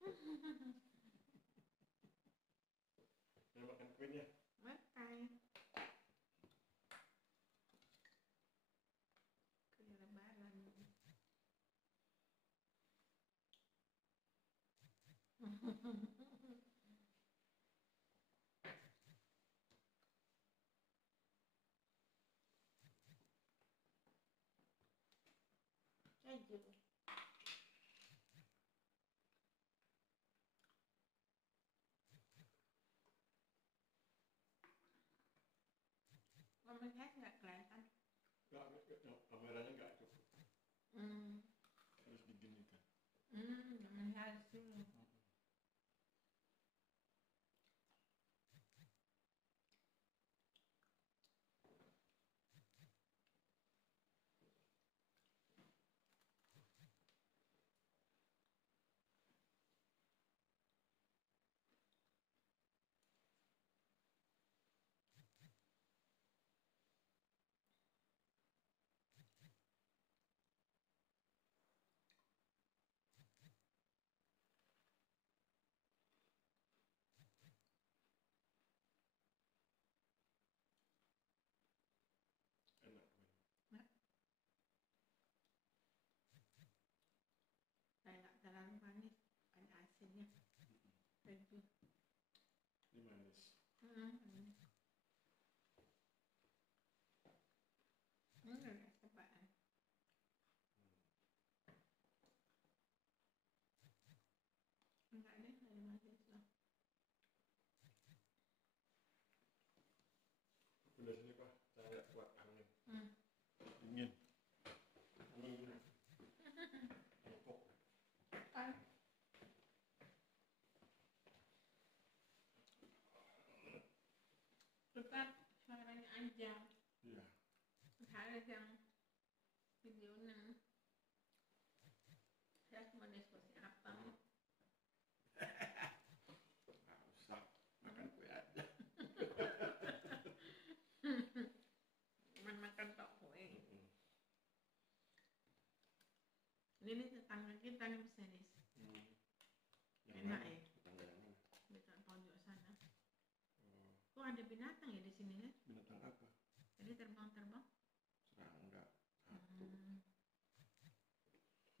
Udah makan kuenya? Makan. Kue lebaran. Keju. Mama saya nggak kelihatan. Kameranya nggak cukup. Hmm. Harus diginikan. Jangan harus dulu. Enak kuenya. Nah, saya nggak terlalu manis, ada asinnya. Keju. Ini manis. Enggak tebaan. Enggak deh, saya manis loh. Udah sini Pak, saya kuat angin. Hmm. Dingin. Angin. Empuk. Kan tetap suaranya aja. Iya. Harus yang videonya. Saya cuma diskusi apa. Nggak usah makan kue aja. Cuman makan tok kue. Ini nih tetangga kita nih bisnis. Enak ya. Tetangga yang mana? Dekat pojok sana. Oh, Kok ada binatang ya di sini kan? binatang apa? Jadi terbang-terbang. Serangga. Satu. Hmm.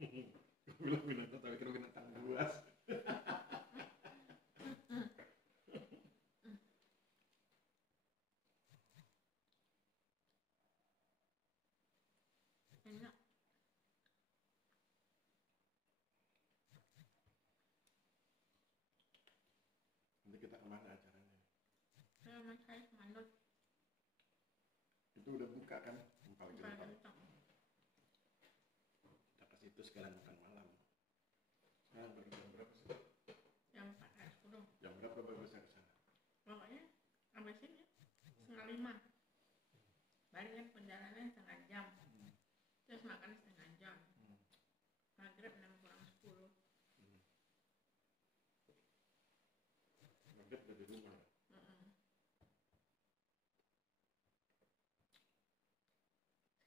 Gue bilang binatang, tapi kira binatang buas. Enak. Nanti kita kemana acaranya? Saya sama saya manut. Itu udah buka kan? Empal Bukan gentong. gentong. Kita ke situ sekalian makan malam. Sekarang baru jam berapa sih? Jam 4:10. Jam berapa baru bisa ke sana? Pokoknya sampai sini 4:30. Balik kan perjalanan setengah jam. Terus makan setengah jam. Maghrib 6:40. Maghrib udah di rumah.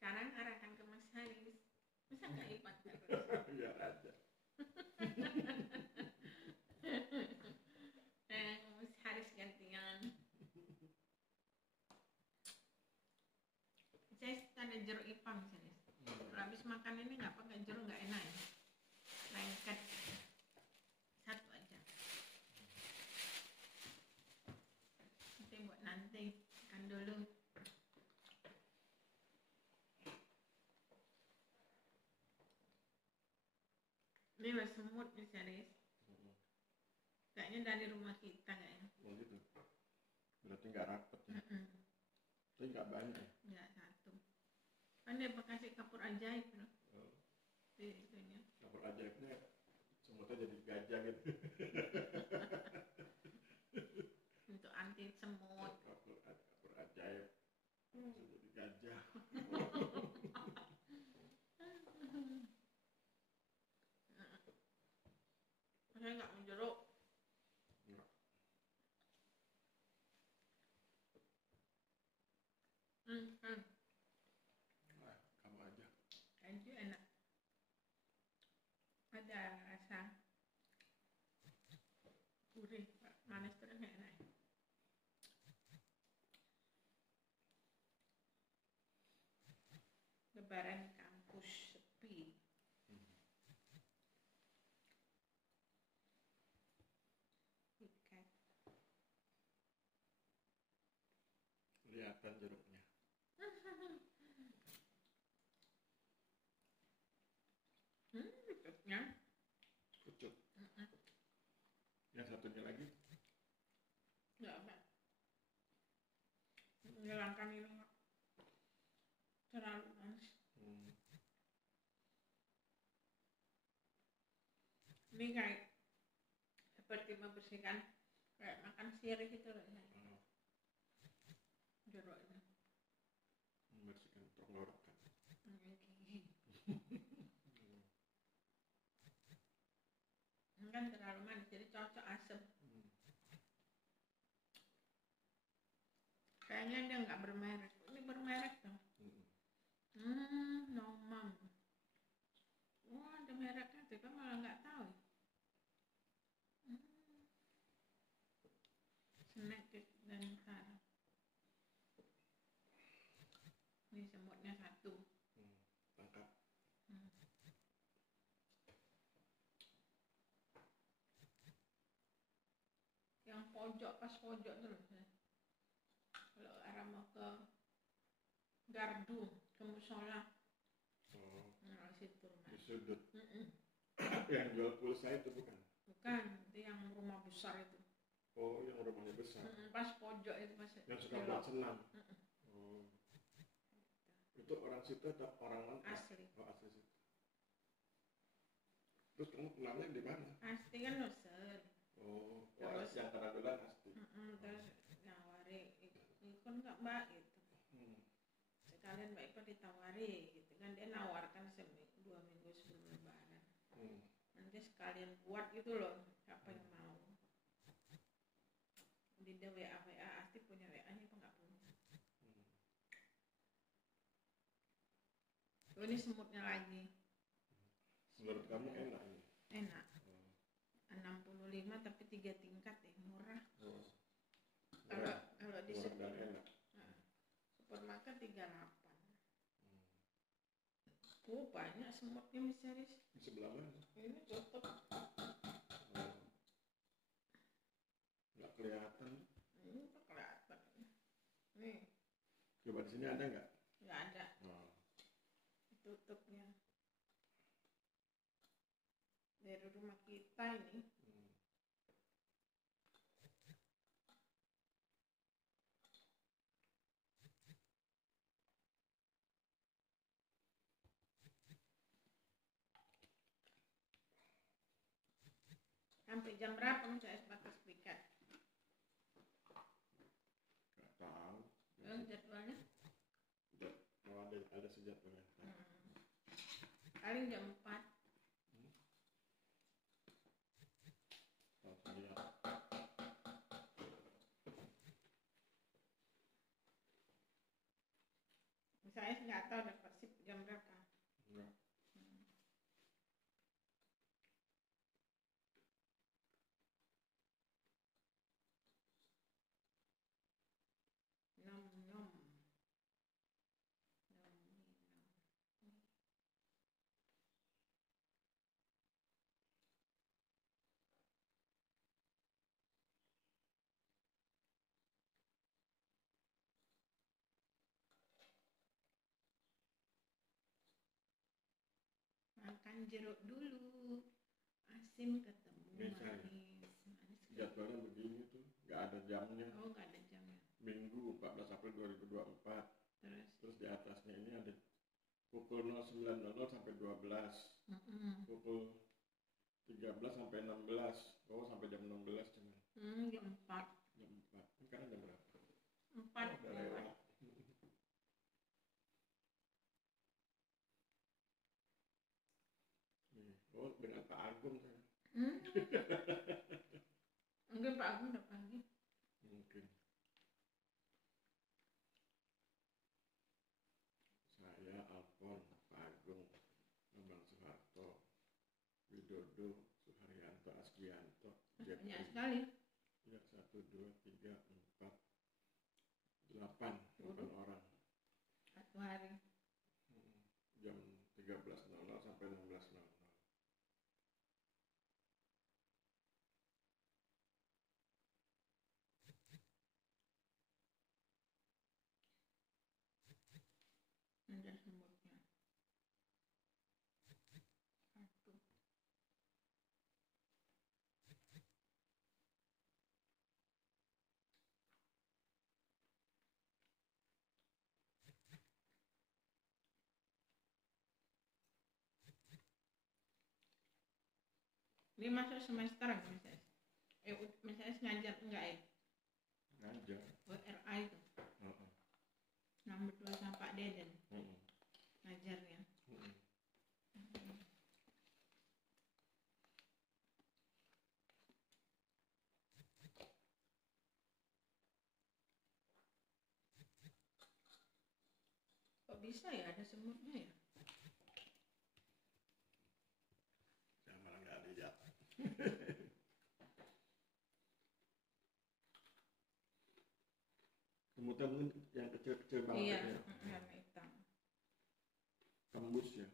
Sekarang arahkan ke Mas Haris. Bisa nggak lipat terus? Biar aja. Mas Haris gantian. Saya ada jeruk ipang sini. Kalau habis makan ini nggak pakai jeruk nggak enak ya. Lengket. Satu aja. Nanti buat nanti. Makan dulu. Ini udah semut nih Haris. Kayaknya dari rumah kita kayaknya. Oh gitu. Berarti nggak rapet ya. Tapi nggak banyak. Nggak satu. Kan dia kasih kapur ajaib loh. Oh. Di itunya. Kapur ajaibnya semutnya jadi gajah gitu. Untuk anti semut. Kapur ajaib bisa jadi gajah. Saya nggak mau jeruk. Enggak. Nah, kamu aja. Keju enak. Ada rasa Lebaran kampus sepi. Ikat. Kelihatan jeruknya. Tutupnya. Pucuk. Yang satunya lagi? Enggak apa. Menghilangkan ini terlalu manis. Ini kayak seperti membersihkan, kayak makan sirih itu loh. Jeruk ini. Membersihkan tenggorokan. Ini kan terlalu manis, jadi cocok asam. Kayaknya dia nggak bermerek. Ini bermerek dong. Nomam. Wah, ada mereknya, kita malah nggak tahu. Snack dan tar. Ini semutnya satu. Tangkap. Yang pojok, pas pojok tuh loh. Kalau arah mau ke gardu, ke musola. Nah, situ rumah. Di sudut. Yang jual pulsa itu bukan? Bukan, itu yang rumah besar itu. Oh, yang rumahnya besar. Pas pojok itu pas. Yang suka buat senam. Itu orang situ atau orang mana? Asli. Oh, asli situ. Terus kamu kenalnya di mana? Asli kan Loser. Oh, terus yang kadang bilang asli. Terus nawari, ikut nggak mbak gitu. Sekalian mbak Ipa ditawari gitu kan, dia nawarkan 2 minggu sebelum Lebaran. Nanti sekalian buat gitu loh, siapa yang mau. Dia WA Asti punya WA-nya apa nggak punya. Oh, ini semutnya lagi. Menurut kamu enak ini? Enak. 65 tapi 3 tingkat ya, murah. Kalau di supermarket 38. Oh, banyak semutnya misalnya. Di sebelah mana? Ini tutup. Nggak kelihatan. Ini tuh kelihatan. Nih. Coba di sini ada nggak? Nggak ada. Tutupnya. Dari rumah kita ini. Sampai jam berapa saya batas piket? Nggak tahu. Jadwalnya? Kalau ada sejadwalnya. Paling jam 4. Saya nggak tahu dapat sip jam berapa. Enggak. Makan jeruk dulu, asin ketemu manis. Jadwalnya begini tuh, nggak ada jamnya. Oh, nggak ada jamnya. Minggu 14 April 2024. Terus di atasnya ini ada pukul 09.00 sampai 12. Pukul 13 sampai 16. Oh, sampai jam 16 cuman. Jam 4. Jam 4. Ini sekarang jam berapa? 4. Oh, udah lewat. Oh, dengan Pak Agung saya. Mungkin Pak Agung udah pagi. Mungkin. Saya, Alfon, Pak Agung, Bambang Soeharto, Widodo, Suharyanto, Asgianto. Banyak sekali. Ya, 1, 2, 3, 4, 8 orang. 1 hari. 13.00 sampai 16.00. Ada semutnya. Satu. Ini masuk semester kan Mas? Misalnya ngajar enggak ya? Ngajar. WRA itu. Nomor 2 sama Pak Deden. Ngajarnya. Kok bisa ya ada semutnya ya? Ya malah nggak lihat. Semutnya mungkin yang kecil-kecil banget. Iya, ya. warna hitam. Tembus ya.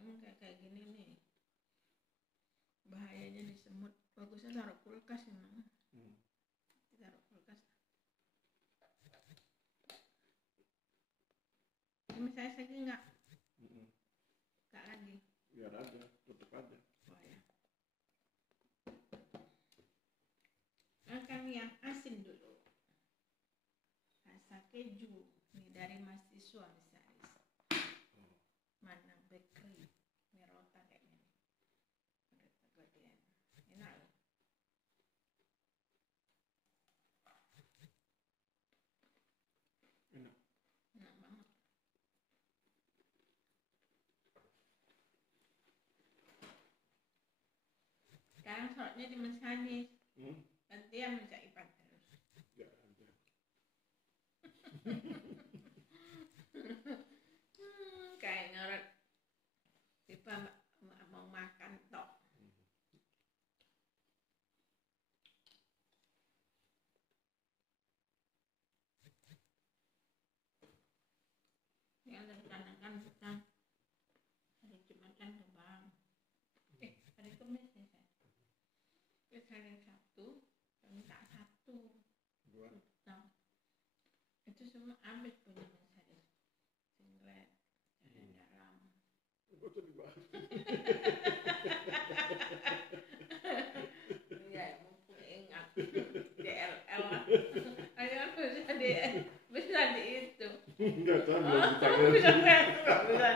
Memang kayak gini nih. Bahayanya di semut. Bagusnya taruh kulkas memang. Taruh kulkas. Ini misalnya lagi enggak? Enggak lagi. Biar aja, tutup aja. Oh ya. Makan yang asin dulu. Rasa keju. Ini dari mahasiswa misalnya. Mana bakery. Merota kayaknya. Enak loh. Enak banget. Sekarang sholatnya di Mesanis. Gantian mencak Ipan terus. Ya aja. Kayak ngeret. Tiba mau makan tok. Yang rencanakan kita hari Jumat kan ke bank. Hari Kamis ya saya. Terus hari Sabtu minta 1 juta. Itu semua habis punya saya. Singlet, jalan dalam. Gak usah dibahas. Iya, mumpung ingat. DLL. Ayo bisa di itu. Enggak tahu, Bisa nggak bisa.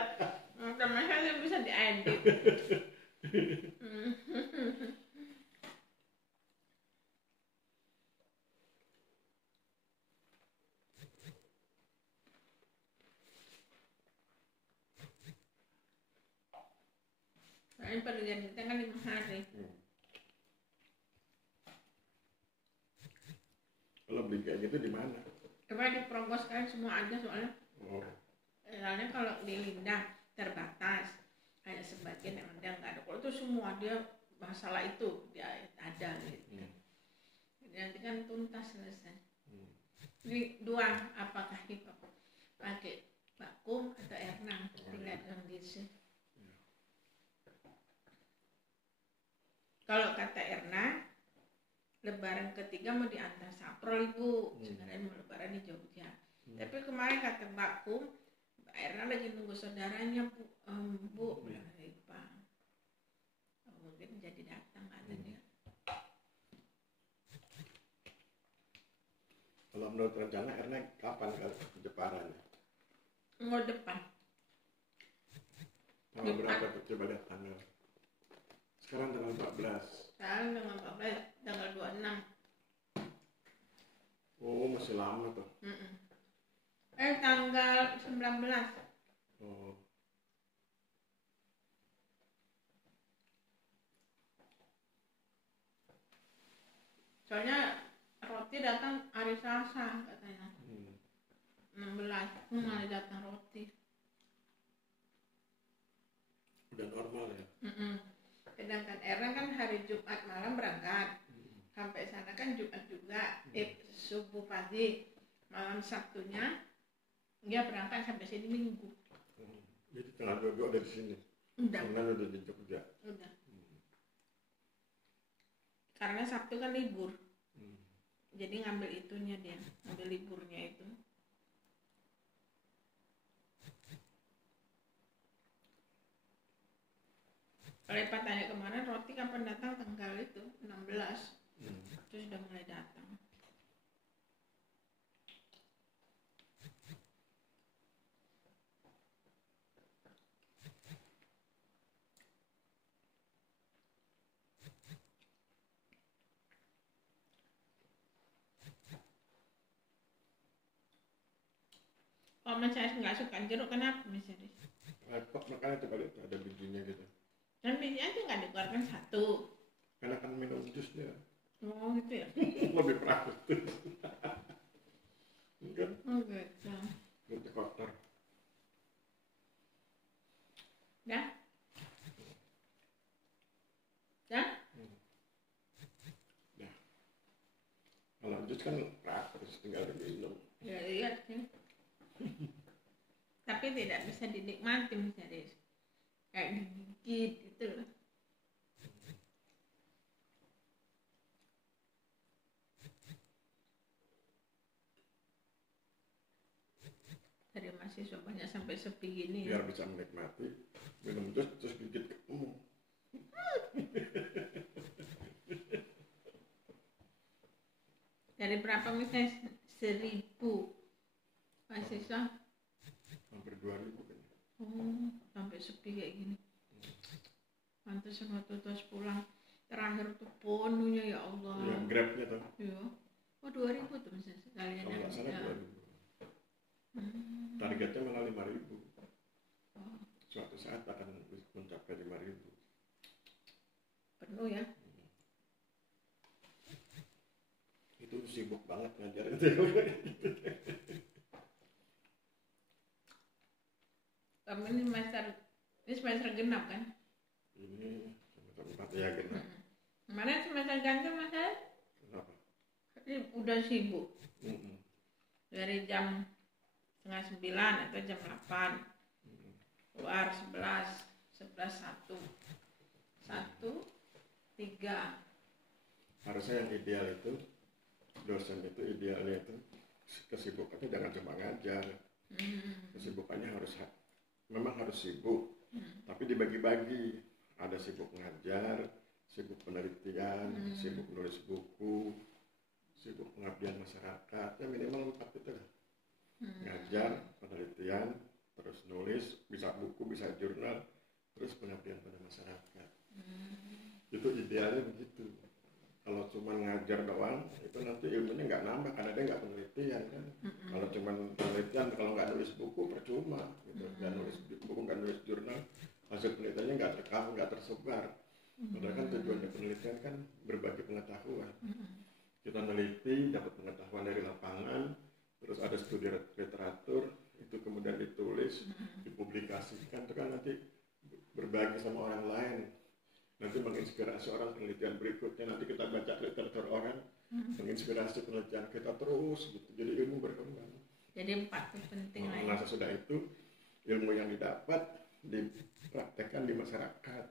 Sama saya bisa diedit. Soalnya pergian kita kan 5 hari. Kalau beli kayak gitu di mana? Coba dipromosikan semua aja soalnya. Soalnya kalau di Linda terbatas, kayak sebagian yang ada nggak ada. Kalau itu semua dia masalah itu dia ada gitu. Jadi nanti kan tuntas selesai. Ini 2, apakah pakai vakum atau Ernang? Tinggal kondisi. Kalau kata Erna, Lebaran ketiga mau diantar Saprol Ibu, sekarang mau Lebaran di Jogja. Tapi kemarin kata Mbak Kum, Mbak Erna lagi nunggu saudaranya Bu, bilang Pak, mungkin jadi datang katanya. Kalau menurut rencana Erna kapan ke Jepara? Mau depan. Tanggal berapa tuh? Coba lihat tanggal. Sekarang tanggal 14. Sekarang tanggal 14, tanggal 26. Oh, masih lama tuh. Tanggal 19. Oh. Soalnya roti datang hari Selasa katanya. 16, malah datang roti. Udah normal ya? Sedangkan Erna kan hari Jumat malam berangkat. Sampai sana kan Jumat juga, subuh pagi, malam Sabtunya Dia berangkat sampai sini Minggu. Jadi tanggal 22 dari sini. Udah. Senin udah di Jogja. Udah. Karena Sabtu kan libur. Jadi ngambil itunya dia, ngambil liburnya itu. Kalau Pak tanya kemarin, Roti kapan datang? Tanggal itu 16. Terus udah mulai datang. Kalau saya nggak suka jeruk, kenapa misalnya? Repot makanya coba lihat ada bijinya gitu. Dan bijinya aja nggak dikeluarkan satu. Karena kan minum jusnya. Oh gitu ya? Lebih praktis. Kan? Oh gitu. Nanti kotor. Dah? Dah? Nah, kalau jus kan praktis, tinggal diminum. Ya iya sih. Tapi tidak bisa dinikmati misalnya. Kayak digigit gitu loh. Dari mahasiswa banyak sampai sepi gini. Biar bisa menikmati, minum jus terus gigit ketemu. Dari berapa misalnya 1.000 mahasiswa? Hampir 2.000 kan. Oh, sampai sepi kayak gini. Pantes waktu terus pulang terakhir tuh penuhnya ya Allah. Ya, grabnya tuh. Iya. Oh 2.000 tuh misalnya sekalian. Kalau nggak salah 2.000. Targetnya malah 5.000. Suatu saat akan mencapai 5.000. Penuh ya. Itu sibuk banget ngajarin. Kamu ini semester genap kan? Ini semester 4 ya genap. Kemarin semester ganjil Mas? Kenapa? Ini udah sibuk. Dari jam 8:30 atau jam 8. Keluar 11, 1, 3. Harusnya yang ideal itu, dosen itu idealnya itu kesibukannya jangan cuma ngajar. Kesibukannya memang harus sibuk, tapi dibagi-bagi. Ada sibuk ngajar, sibuk penelitian, sibuk nulis buku, sibuk pengabdian masyarakat. Ya minimal 4 itu lah. Ngajar, penelitian, terus nulis, bisa buku, bisa jurnal, terus pengabdian pada masyarakat. Itu idealnya begitu. Kalau cuma ngajar doang, itu nanti ilmunya nggak nambah karena dia nggak penelitian kan. Kalau cuma penelitian, kalau nggak nulis buku percuma, gitu. Nggak nulis buku, nggak nulis jurnal, hasil penelitiannya nggak terekam, nggak tersebar. Padahal kan tujuannya penelitian kan berbagi pengetahuan. Kita neliti, dapat pengetahuan dari lapangan, terus ada studi literatur, itu kemudian ditulis, dipublikasikan, itu kan nanti berbagi sama orang lain. Nanti menginspirasi orang penelitian berikutnya, nanti kita baca literatur orang, menginspirasi penelitian kita terus gitu. Jadi ilmu berkembang. Jadi 4 itu penting lah. Nah, sesudah itu ilmu yang didapat dipraktekkan di masyarakat.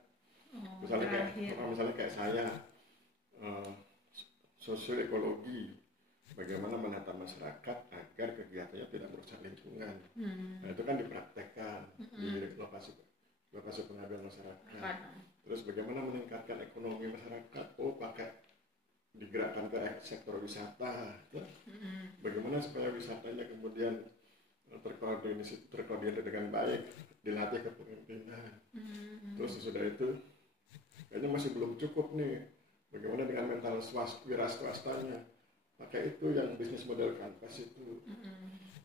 Misalnya kayak saya, sosioekologi, bagaimana menata masyarakat agar kegiatannya tidak merusak lingkungan. Nah, itu kan dipraktekkan di lokasi pengabdian masyarakat. Terus bagaimana meningkatkan ekonomi masyarakat? Oh, pakai digerakkan ke sektor wisata. Bagaimana supaya wisatanya kemudian terkoordinir dengan baik, dilatih kepemimpinan. Terus sesudah itu, kayaknya masih belum cukup nih. Bagaimana dengan mental wira swastanya? Pakai itu yang bisnis model kanvas itu.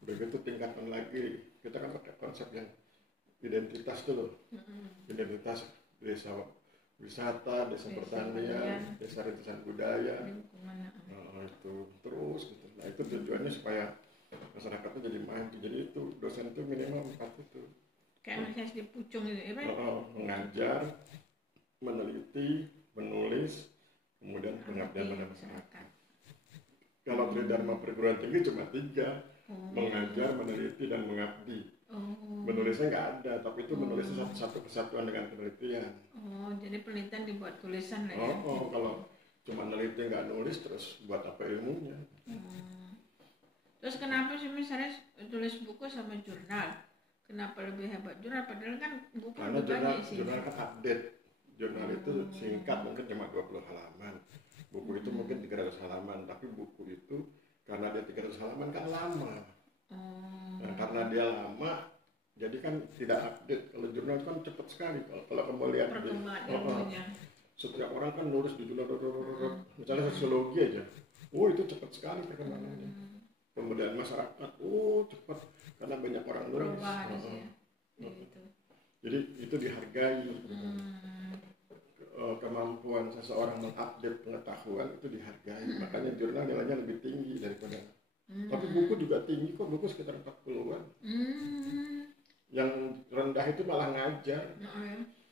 Udah gitu tingkatkan lagi. Kita kan pakai konsep yang identitas tuh loh. Identitas desa wisata, desa pertanian, desa rintisan budaya. Itu terus gitu. Nah, itu tujuannya supaya masyarakatnya jadi maju. Jadi itu dosen itu minimal 4 itu. Kayak Mas di Pucung itu ya, Pak? Mengajar, meneliti, menulis, kemudian pengabdian pada masyarakat. Kalau tridharma perguruan tinggi cuma 3, mengajar, meneliti, dan mengabdi. Menulisnya nggak ada, tapi itu menulisnya satu kesatuan dengan penelitian. Jadi penelitian dibuat tulisan lah ya? Kalau cuma neliti nggak nulis, terus buat apa ilmunya? Terus kenapa sih misalnya tulis buku sama jurnal? Kenapa lebih hebat jurnal? Padahal kan buku karena lebih banyak isinya. Jurnal kan update. Jurnal itu singkat, mungkin cuma 20 halaman. Buku itu mungkin 300 halaman, tapi buku itu karena dia 300 halaman kan lama. Nah, karena dia lama, jadi kan tidak update. Kalau jurnal kan cepat sekali. Kalau kamu lihat setiap orang kan nulis di jurnal, misalnya sosiologi aja, itu cepat sekali perkembangannya. Kemudian masyarakat, cepat karena banyak orang nulis. Jadi itu dihargai. Kemampuan seseorang mengupdate pengetahuan itu dihargai. Makanya jurnal nilainya lebih tinggi daripada. Tapi buku juga tinggi kok, buku sekitar 40-an. Yang rendah itu malah ngajar.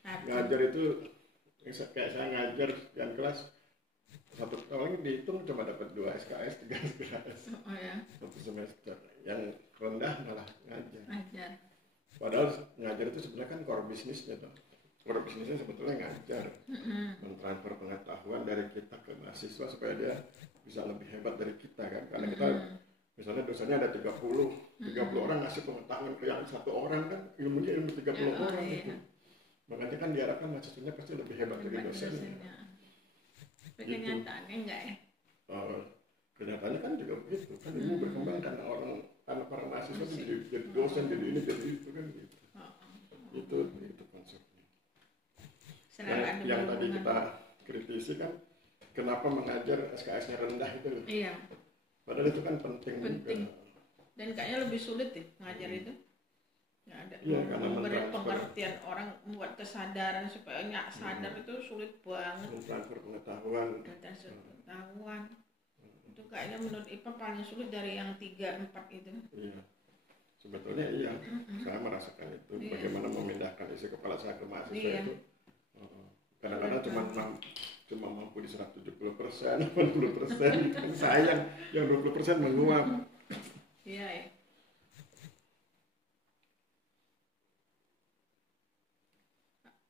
Ngajar itu kayak saya ngajar sekian kelas, satu tahun dihitung cuma dapat 2 SKS, 3 SKS satu semester. Yang rendah malah ngajar. Padahal ngajar itu sebenarnya kan core bisnisnya tuh. Core bisnisnya sebetulnya ngajar, mentransfer pengetahuan dari kita ke mahasiswa supaya dia bisa lebih hebat dari kita kan. Karena kita misalnya dosanya ada 30 orang ngasih pengetahuan ke yang satu orang kan, ilmunya ilmu 30 orang gitu. Makanya kan diharapkan mahasiswanya pasti lebih hebat dari dosennya. Kenyataannya enggak ya? Kenyataannya kan juga begitu kan, ilmu berkembang karena para mahasiswa jadi dosen, jadi ini, jadi itu kan gitu. Itu konsepnya. Yang tadi kita kritisi kan, kenapa mengajar SKS-nya rendah itu loh. Iya. Padahal itu kan penting. Juga. Dan kayaknya lebih sulit deh ngajar itu. Nggak ada. Memberi pengertian orang, membuat kesadaran supaya nggak sadar itu sulit banget. Mentransfer pengetahuan. Itu kayaknya menurut IPA paling sulit dari yang 3-4 itu. Iya. Sebetulnya iya. Saya merasakan itu. Bagaimana memindahkan isi kepala saya ke mahasiswa itu. Kadang-kadang cuma mampu di 170%, 80%, kan sayang, yang 20% menguap. Iya.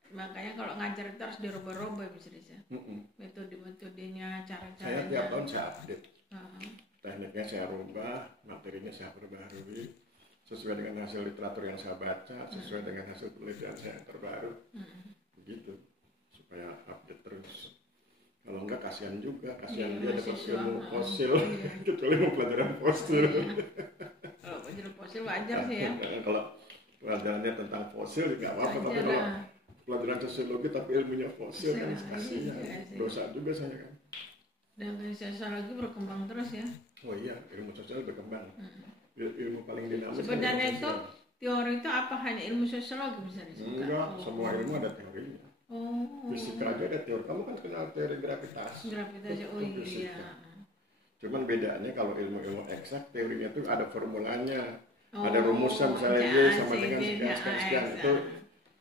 Makanya kalau ngajar itu harus dirubah-rubah bisa. Metode-metodenya, cara-caranya. Saya tiap tahun saya update. Tekniknya saya rubah, materinya saya perbaharui sesuai dengan hasil literatur yang saya baca, sesuai dengan hasil penelitian saya yang terbaru. Begitu. Supaya update terus. Kalau enggak kasihan juga, dia dapat ilmu fosil, kecuali mau pelajaran fosil. Kalau pelajaran fosil wajar sih ya. Kalau pelajarannya tentang fosil nggak apa-apa, tapi kalau pelajaran sosiologi tapi ilmunya fosil kan kasihan, dosa juga saya kan. Dan sosiologi berkembang terus ya. Oh iya, ilmu sosial berkembang. Ilmu paling dinamis. Sebenarnya itu teori itu apa hanya ilmu sosiologi bisa disebut? Enggak, semua ilmu ada teorinya. Fisika aja ada teori. Kamu kan kenal teori gravitasi. Iya. Cuman bedanya kalau ilmu eksak teorinya itu ada formulanya, ada rumusnya misalnya Y sama dengan sekian itu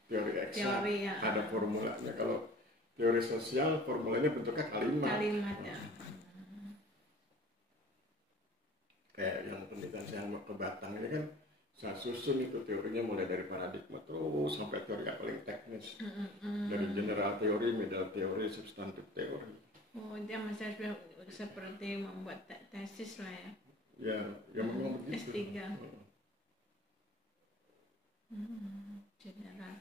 teori eksak. Ada formulanya. Kalau teori sosial formulanya bentuknya kalimat. Kayak yang penelitian saya mau ke Batang ini kan, saya susun itu teorinya mulai dari paradigma terus sampai teori yang paling teknis. Dari general teori, medial teori, substantif teori. Dia masih seperti membuat tesis lah ya. Ya memang begitu. S3. General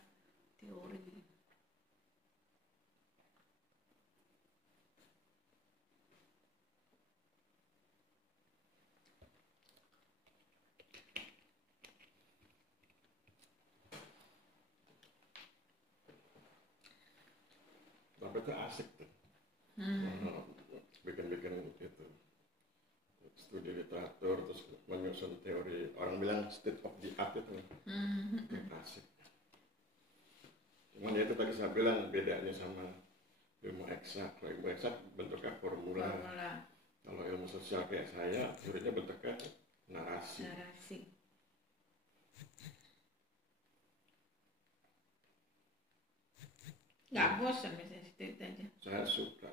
teori. Tapi itu asik tuh. Bikin-bikin itu studi literatur terus menyusun teori, orang bilang state of the art itu asik. Cuman ya itu tadi saya bilang bedanya sama ilmu eksak. Kalau ilmu eksak bentuknya formula. Kalau ilmu sosial kayak saya teorinya bentuknya narasi. Nggak bosan misalnya itu aja. Saya suka.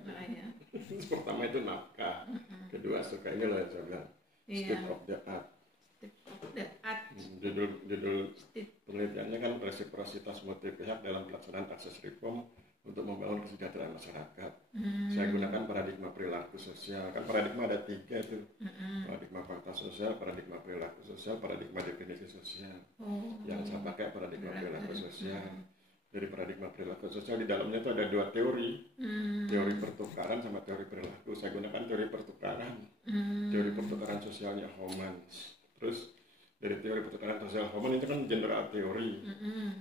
Pertama itu naskah, kedua suka ini lah saya bilang state of the art. State of the art. Judul penelitiannya kan resiprositas multi pihak dalam pelaksanaan akses reform untuk membangun kesejahteraan masyarakat. Saya gunakan paradigma perilaku sosial. Kan paradigma ada 3 itu. Paradigma fakta sosial, paradigma perilaku sosial, paradigma definisi sosial. Yang saya pakai paradigma perilaku sosial. Dari paradigma perilaku sosial di dalamnya itu ada 2 teori. Teori pertukaran sama teori perilaku. Saya gunakan teori pertukaran. Teori pertukaran sosialnya Homans. Terus dari teori pertukaran sosial Homans itu kan general teori.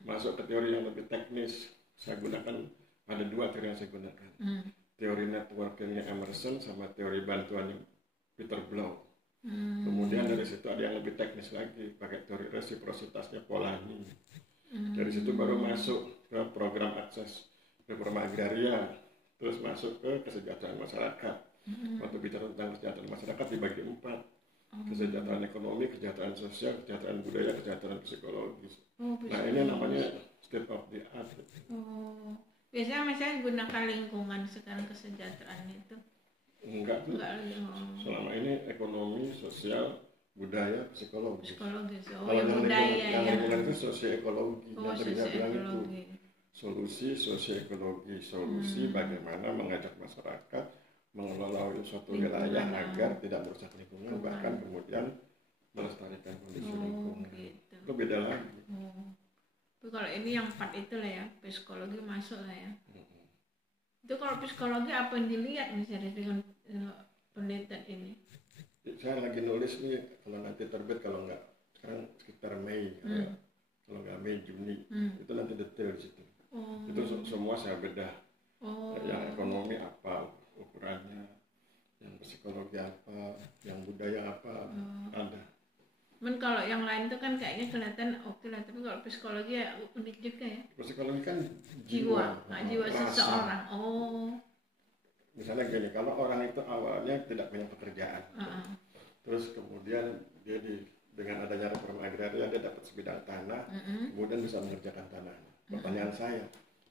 Masuk ke teori yang lebih teknis. Saya gunakan ada 2 teori yang saya gunakan. Teori networkingnya Emerson sama teori bantuannya Peter Blow. Kemudian dari situ ada yang lebih teknis lagi, pakai teori resiprositasnya Polanyi. Dari situ baru masuk ke program akses reforma agraria, terus masuk ke kesejahteraan masyarakat. Waktu bicara tentang kesejahteraan masyarakat dibagi 4. Kesejahteraan ekonomi, kesejahteraan sosial, kesejahteraan budaya, kesejahteraan psikologis. Nah ini namanya state of the art. Biasanya misalnya gunakan lingkungan sekarang kesejahteraan itu? Enggak. Selama ini ekonomi, sosial, budaya, psikologis. Kalau budaya yang lingkungan itu sosioekologi. Yang tadinya bilang itu solusi sosioekologi, solusi bagaimana mengajak masyarakat mengelola suatu wilayah agar tidak merusak lingkungan, bahkan kemudian melestarikan kondisi lingkungan. Gitu. Itu beda lagi. Tapi kalau ini yang 4 itu lah ya, psikologi masuk lah ya. Itu kalau psikologi apa yang dilihat misalnya dengan penelitian ini? Saya lagi nulis nih, kalau nanti terbit, kalau enggak sekarang sekitar Mei, kalau enggak Mei Juni, itu nanti detail di situ. Itu semua saya bedah. Yang ekonomi apa ukurannya, yang psikologi apa, yang budaya apa, ada. Men kalau yang lain itu kan kayaknya kelihatan oke lah, tapi kalau psikologi ya unik juga ya. Psikologi kan jiwa seseorang. Misalnya gini, kalau orang itu awalnya tidak punya pekerjaan, terus kemudian dia dengan adanya reforma agraria dia dapat sebidang tanah, kemudian bisa mengerjakan tanah. Pertanyaan saya,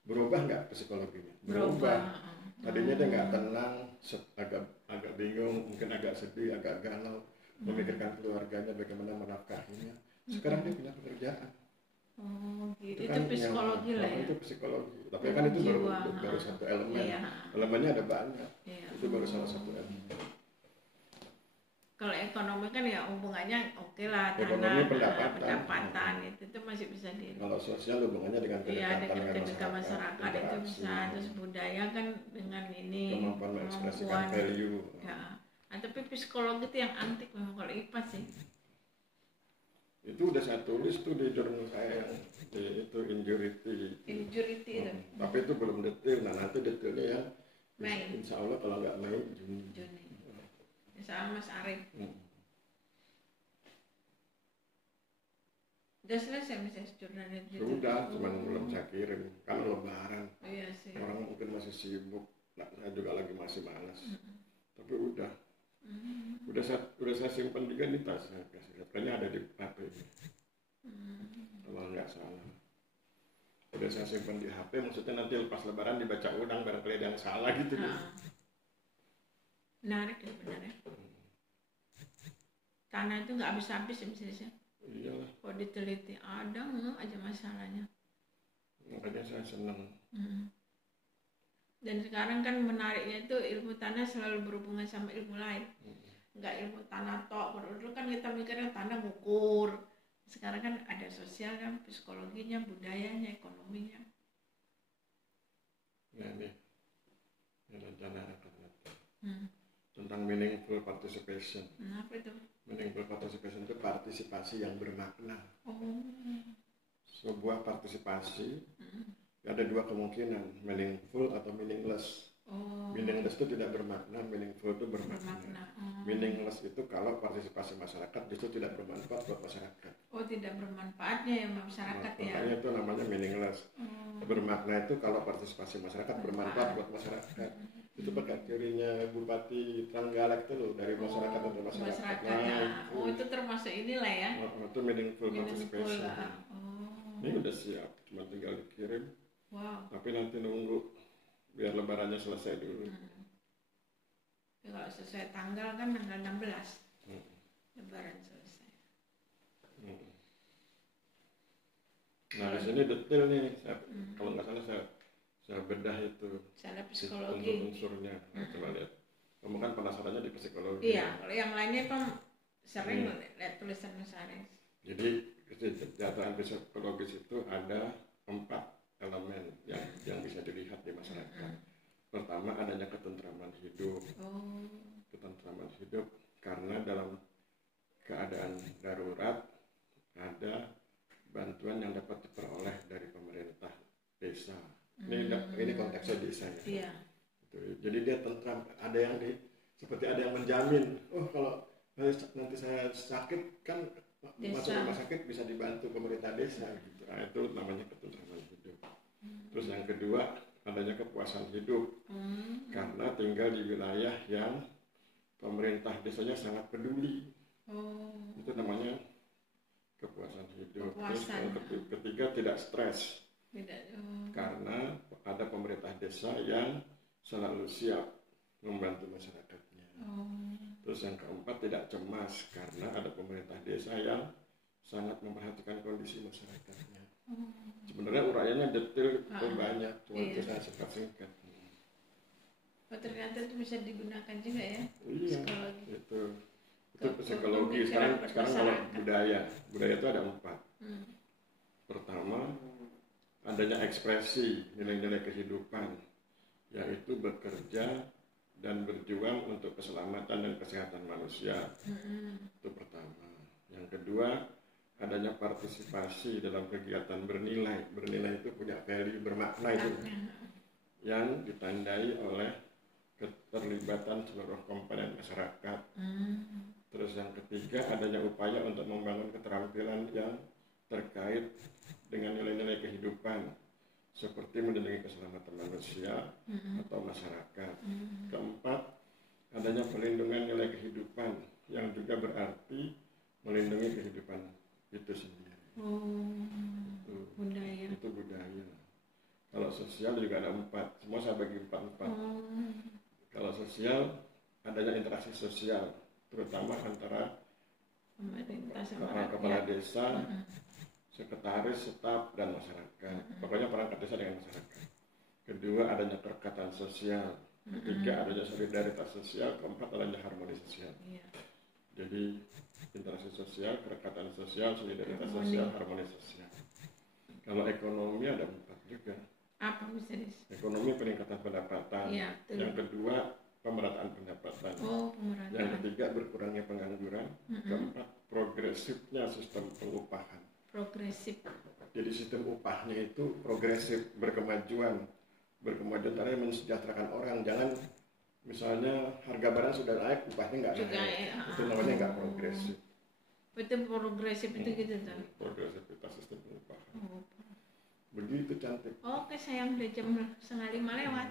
berubah nggak psikologinya? Berubah. Tadinya dia nggak tenang, agak bingung, mungkin agak sedih, agak galau, memikirkan keluarganya, bagaimana menafkahinya. Sekarang dia punya pekerjaan. Gitu. Itu kan psikologi lah ya. Itu psikologi. Tapi kan itu baru satu elemen. Elemennya ada banyak. Itu baru salah satu elemen. Kalau ekonomi kan ya hubungannya oke lah, ekonomi tanah, pendapatan itu masih bisa di. Kalau sosial hubungannya dengan kedekatan masyarakat itu bisa. Terus budaya kan dengan ini kemampuan mengekspresikan value. Ya. Tapi psikologi itu yang antik memang kalau IPA sih. Itu udah saya tulis tuh di jurnal saya yang itu Injurity itu. Tapi itu belum detail. Nah nanti detailnya ya Mei. Insya Allah kalau nggak Mei Juni. Sama Mas Arif. Udah selesai misalnya jurnal itu. Sudah, cuma belum saya kirim. Kan lebaran. Iya sih. Orang mungkin masih sibuk. Nah, saya juga lagi masih malas. Tapi udah saya simpan juga di tas. Kayaknya ada di HP. Kalau nggak salah. Udah saya simpan di HP, maksudnya nanti lepas lebaran dibaca ulang barangkali ada yang salah gitu. Menarik ya, benar ya. Tanah itu nggak habis-habis ya misalnya. Iyalah. Kalau diteliti ada aja masalahnya. Makanya saya senang. Dan sekarang kan menariknya itu ilmu tanah selalu berhubungan sama ilmu lain. Nggak ilmu tanah tok. Dulu kan kita mikirnya tanah ngukur. Sekarang kan ada sosial kan, psikologinya, budayanya, ekonominya. Ya nih, rencana akan tentang meaningful participation. Apa itu? Meaningful participation itu partisipasi yang bermakna. Sebuah partisipasi ada 2 kemungkinan, meaningful atau meaningless. Meaningless itu tidak bermakna, meaningful itu bermakna. Meaningless itu kalau partisipasi masyarakat justru tidak bermanfaat buat masyarakat. Tidak bermanfaatnya ya masyarakat ya. Makanya itu namanya meaningless. Bermakna itu kalau partisipasi masyarakat bermanfaat buat masyarakat. Itu pakai teorinya Bupati Trenggalek itu loh, dari masyarakat untuk masyarakat. Itu termasuk inilah ya. Itu meaningful participation. Ini udah siap, cuma tinggal dikirim. Tapi nanti nunggu biar lebarannya selesai dulu. Kalau sesuai tanggal kan tanggal 16 lebaran selesai. sini detail nih. Kalau nggak salah saya bedah itu. Salah psikologi. Unsur-unsurnya. Coba lihat. Kamu kan penasarannya di psikologi. Iya, kalau yang lainnya kan sering lihat tulisan Mas Aris. Jadi kesejahteraan psikologis itu ada 4 elemen yang bisa dilihat di masyarakat. Pertama, adanya ketentraman hidup. Ketentraman hidup karena dalam keadaan darurat ada bantuan yang dapat diperoleh dari pemerintah desa. Ini konteksnya desa ya. Iya. Jadi dia tentram, seperti ada yang menjamin, kalau nanti saya sakit kan masuk rumah sakit bisa dibantu pemerintah desa gitu. Nah, itu namanya ketentraman hidup. Terus yang kedua, adanya kepuasan hidup karena tinggal di wilayah yang pemerintah desanya sangat peduli. Itu namanya kepuasan hidup. Terus yang ketiga, tidak stres karena ada pemerintah desa yang selalu siap membantu masyarakatnya. Terus yang keempat, tidak cemas karena ada pemerintah desa yang sangat memperhatikan kondisi masyarakatnya. Sebenarnya uraiannya detail banyak, cuma itu saya singkat-singkat. Ternyata itu bisa digunakan juga ya. Iya, itu psikologi. Sekarang kalau budaya itu ada 4. Pertama, adanya ekspresi nilai-nilai kehidupan, yaitu bekerja dan berjuang untuk keselamatan dan kesehatan manusia. Itu pertama. Yang kedua, adanya partisipasi dalam kegiatan bernilai. Bernilai itu punya value, bermakna itu, yang ditandai oleh keterlibatan seluruh komponen masyarakat. Terus yang ketiga, adanya upaya untuk membangun keterampilan yang terkait dengan nilai-nilai kehidupan, seperti melindungi keselamatan manusia atau masyarakat. Keempat, adanya perlindungan nilai kehidupan yang juga berarti melindungi kehidupan itu sendiri. Budaya. Itu budaya. Kalau sosial juga ada 4, semua saya bagi 4. Kalau sosial, adanya interaksi sosial, terutama antara kepala desa, sekretaris, staf, dan masyarakat. Pokoknya perangkat desa dengan masyarakat. Kedua, adanya kerekatan sosial. Ketiga, adanya solidaritas sosial. Keempat, adanya harmoni sosial. Jadi interaksi sosial, kerekatan sosial, solidaritas sosial, harmoni sosial. Kalau ekonomi ada 4 juga. Apa bisa Ekonomi, peningkatan pendapatan. Yang kedua, pemerataan pendapatan. Pemerataan. Yang ketiga, berkurangnya pengangguran. Keempat, progresifnya sistem pengupahan. Progresif. Jadi sistem upahnya itu progresif, berkemajuan karena mensejahterakan orang. Jangan misalnya harga barang sudah naik, upahnya nggak naik. Itu namanya nggak progresif. Betul, progresif itu gitu tuh. Progresivitas sistem pengupahan. Begitu cantik. Oke sayang, udah jam 4:30 lewat.